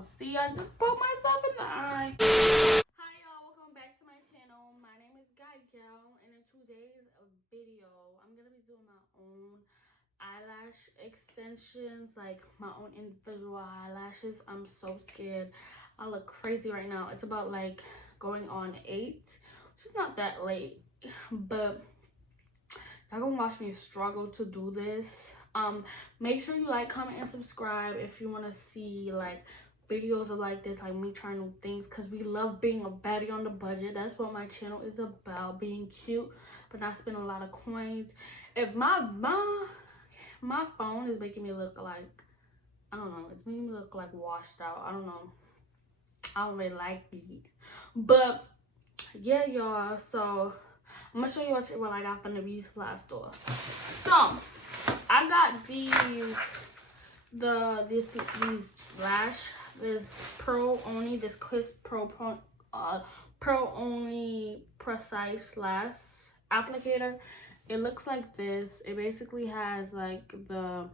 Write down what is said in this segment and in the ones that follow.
y'all. See, I just put myself in the eye. Hi y'all, welcome back to my channel. My name is Gael, and in today's video, I'm gonna be doing my own eyelash extensions, like my own individual eyelashes. I'm so scared. I look crazy right now. It's about like going on 8, which is not that late, but y'all gonna watch me struggle to do this. Make sure you like, comment, and subscribe if you want to see like videos of like this, like me trying new things, because we love being a baddie on the budget. That's what my channel is about, being cute but not spending a lot of coins. If my phone is making me look like, I don't know, it's making me look like washed out. I don't know, I don't really like it, but yeah y'all, so I'm gonna show you what I got from the beauty supply store. So I got these lash, this Pro Only, this Kiss Pro Only Precise Lash applicator. It looks like this. It basically has like the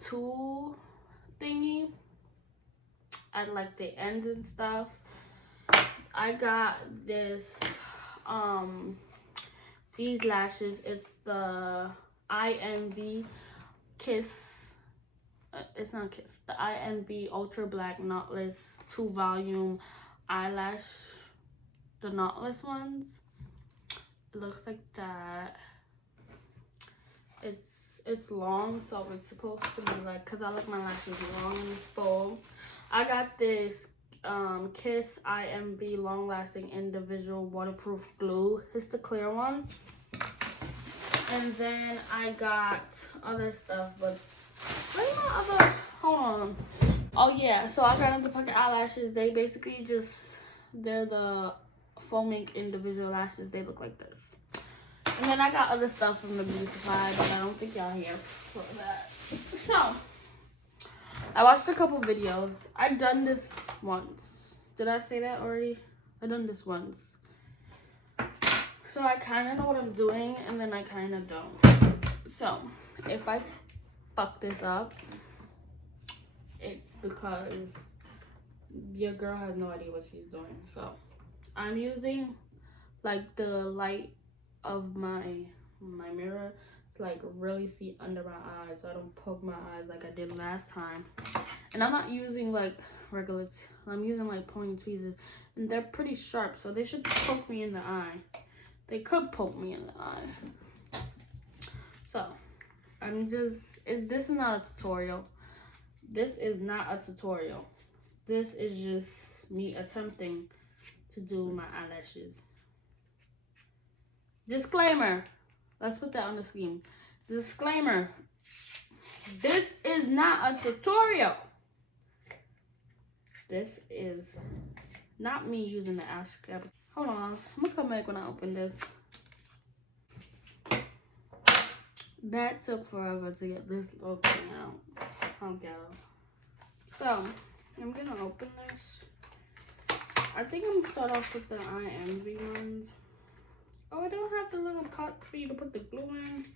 tool thingy at like the end and stuff. I got this these lashes. It's the INV Kiss, it's not Kiss, the INV Ultra Black Knotless 2-volume eyelash, the knotless ones. It looks like that. It's long, so it's supposed to be like, because I like my lashes long and full. I got this Kiss IMV Long Lasting Individual Waterproof Glue. It's the clear one. And then I got other stuff, but where's my other, hold on. Oh yeah, so I got the pocket eyelashes. They basically just, they're the foaming individual lashes. They look like this. And then I got other stuff from the beauty supply, but I don't think y'all here for that. So I watched a couple videos. I've done this once. Did I say that already? I've done this once. So I kind of know what I'm doing, and then I kind of don't. So if I fuck this up, it's because your girl has no idea what she's doing. So I'm using like the light of my mirror to like really see under my eyes, so I don't poke my eyes like I did last time. And I'm not using like regular, I'm using like pointy tweezers, and they're pretty sharp, so they should poke me in the eye. They could poke me in the eye. So I'm just, this is not a tutorial. This is not a tutorial. This is just me attempting to do my eyelashes. Disclaimer. Let's put that on the screen. Disclaimer. This is not a tutorial. This is not me using the ash scab. Hold on. I'm gonna come back when I open this. That took forever to get this little thing out. Okay. So I'm gonna open this. I think I'm gonna start off with the IMV ones. Oh, I don't have the little pot for you to put the glue in.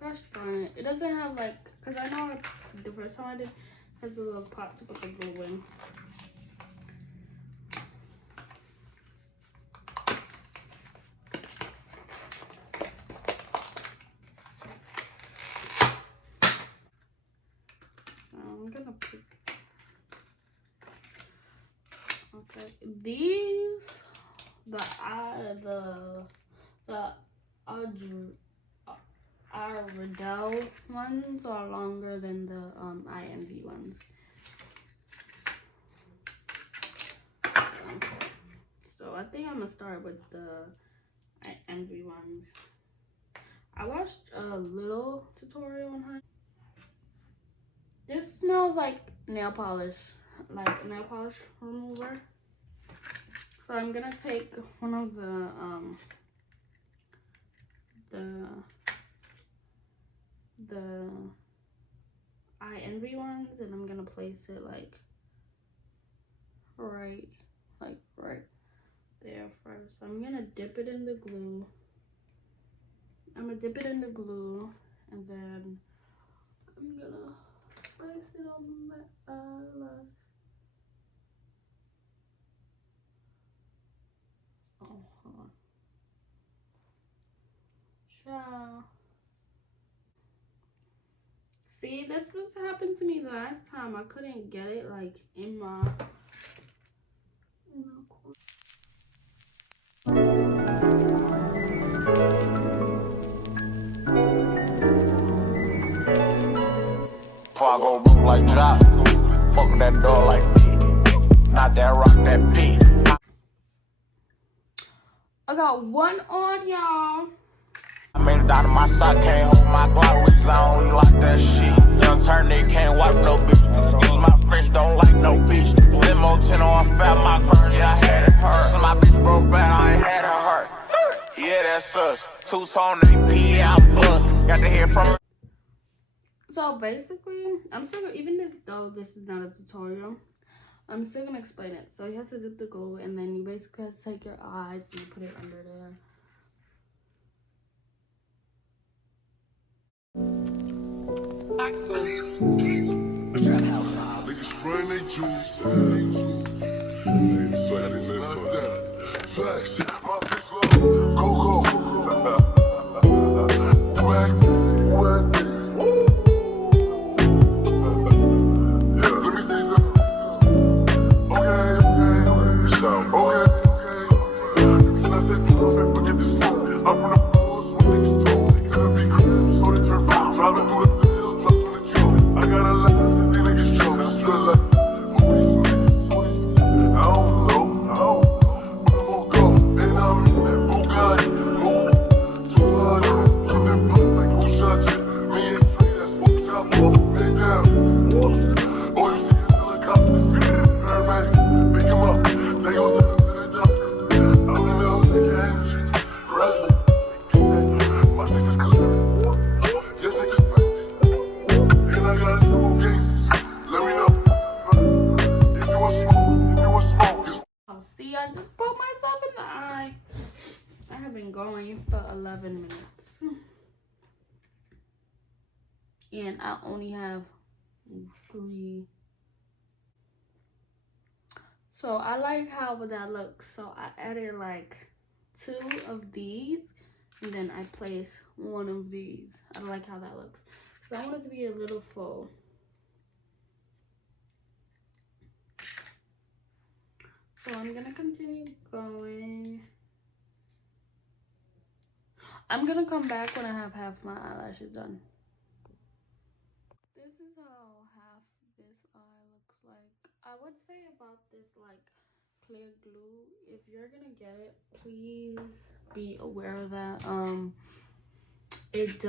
Gosh darn it. It doesn't have like, because I know the first time I did, it has the little pot to put the glue in. I'm gonna put, okay, these, the Riddell ones are longer than the INV ones. So I think I'm gonna start with the INV ones. I watched a little tutorial on how. This smells like nail polish, like nail polish remover. So I'm gonna take one of the INV ones, and I'm gonna place it like right there first. So I'm gonna dip it in the glue. And then I'm gonna place it on my eyelash. Oh, hold on. Ciao. See, this was happened to me the last time. I couldn't get it like in my corner. Before I go boom like drop, fuck that door like me. Not that rock, that beat. I got one on, y'all. I made it out of my sock, can't hold my Glock, we zone, we like that shit. Young turn, they can't wipe no bitch. Use my friends, don't like no bitch. Limo 10 on fat, my burn, yeah, I had it hurt. So my bitch broke bad, I ain't had her hurt. Yeah, that's us. Two tone, AP, I'm bust. Got to hear from her. So basically, I'm still gonna, even though this is not a tutorial, I'm still gonna explain it. So you have to dip the glue, and then you basically have to take your eyes and you put it under there. Axel. Niggas spraying they juice. Facts. My bitch love Coco. Yeah, let me see some. Okay. And I said, pull up and forget the smoke. I'm from the blues, what niggas told. Gotta be crib, so they turn foul. Driving through the field, dropping the joke. I got a lot of these niggas jokes. I'm still like, who these niggas? I don't know. But I'm on go. And I'm in that Bugatti. Moving too hard. Put them bugs like who shot you? Me and Trey, that's what y'all want. Man down. All you see is helicopters. Paramedics, pick him up. They gon' send him to the doctor. I'm in the hood, nigga, energy. Resin. My six is clear. Yes, I just packed it. And I got a couple cases. Let me know. If you want smoke, it's Oh, see, I just poked myself in the eye. I have been going for 11 minutes. And I only have 3. So I like how that looks. So I added like 2 of these. And then I place 1 of these. I like how that looks. So I want it to be a little full. So I'm gonna continue going. I'm gonna come back when I have half my eyelashes done. This is how half this eye looks like. I would say about this like clear glue, if you're gonna get it, please be aware of that. It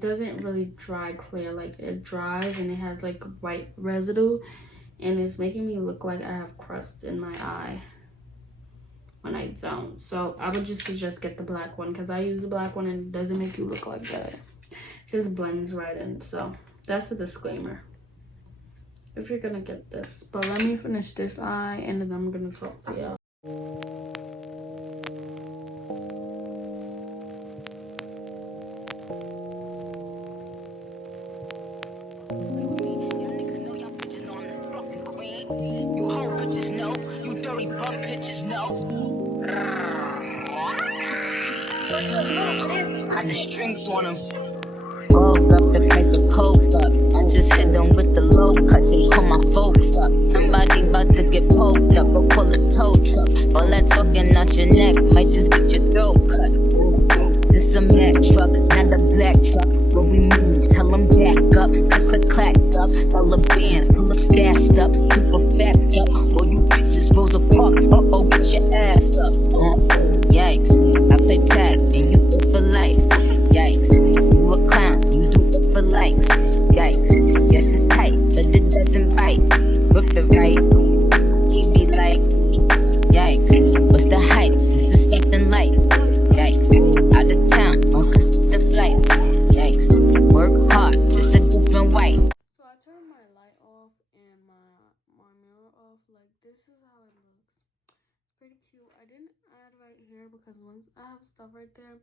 doesn't really dry clear. Like it dries and it has like white residue, and it's making me look like I have crust in my eye when I don't. So I would just suggest get the black one, because I use the black one and it doesn't make you look like that. It just blends right in. So that's a disclaimer if you're gonna get this. But let me finish this eye and then I'm gonna talk to y'all. You hoe bitches know, you dirty bum bitches know. Got the strings on them. Woke up the price of coke up. I just hit them with the low cut. They call my folks up. Somebody about to get poked up. Go call a tow truck. All that talking out your neck might just get your throat cut. This a Mack truck, not a black truck. What we mean, tell them back up. Click, clacked up. All the bands, pull up, stashed up. Super facts up. All you bitches, Rosa Parks. Uh-oh, get your ass up. Yikes, I play tag and you do for life. Yikes, you a clown, you do it for likes. Yikes, yes it's tight, but it doesn't bite. Rip it right, he be like, yikes, what's the hype? This is something light. Yikes, out of town on consistent flights. Yikes, work hard, it's a different white. So I turned my light off and my mirror off. Like this is how it looks. Pretty cute. I didn't add right here because once I have stuff right there,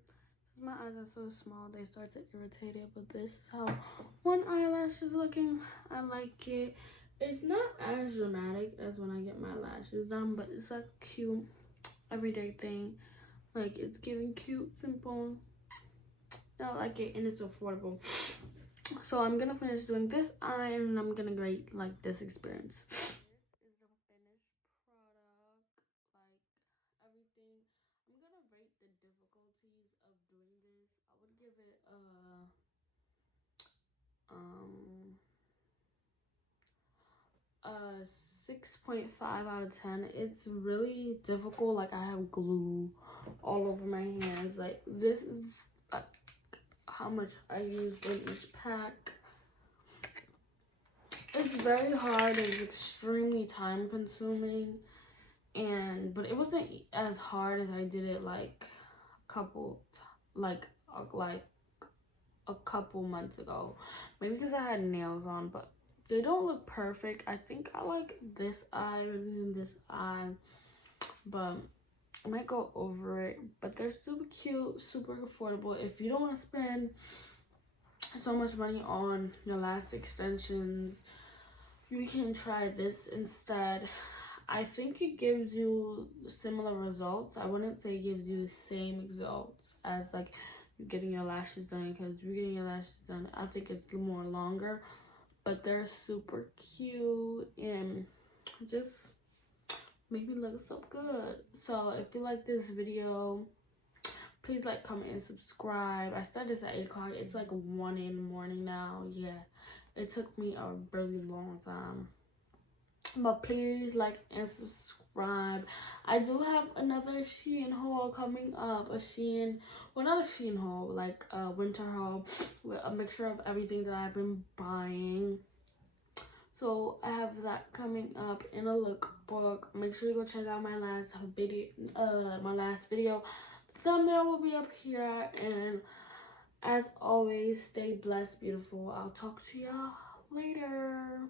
My eyes are so small, they start to irritate it, but this is how one eyelash is looking. I like it. It's not as dramatic as when I get my lashes done, but it's like a cute everyday thing. Like, it's giving cute, simple. I like it, and it's affordable. So I'm gonna finish doing this eye, and I'm gonna rate like this experience. This is the finished product, like everything. I'm gonna rate the difficulties of doing this. I would give it a 6.5 out of 10. It's really difficult. Like, I have glue all over my hands. Like, this is how much I used in each pack. It's very hard. It's extremely time consuming, but it wasn't as hard as I did it like a couple months ago. Maybe because I had nails on, but they don't look perfect. I think I like this eye rather than this eye, but I might go over it. But they're super cute, super affordable. If you don't want to spend so much money on your lash extensions, you can try this instead. I think it gives you similar results. I wouldn't say it gives you the same results as like you getting your lashes done, because you're getting your lashes done, I think it's more longer, but they're super cute and just make me look so good. So if you like this video, please like, comment, and subscribe. I started this at 8 o'clock. It's like 1 in the morning now. Yeah, it took me a really long time. But please like and subscribe. I do have another Shein haul coming up. Well, not a Shein haul, like a winter haul with a mixture of everything that I've been buying. So I have that coming up in a lookbook. Make sure you go check out my last video. The thumbnail will be up here. And as always, stay blessed, beautiful. I'll talk to y'all later.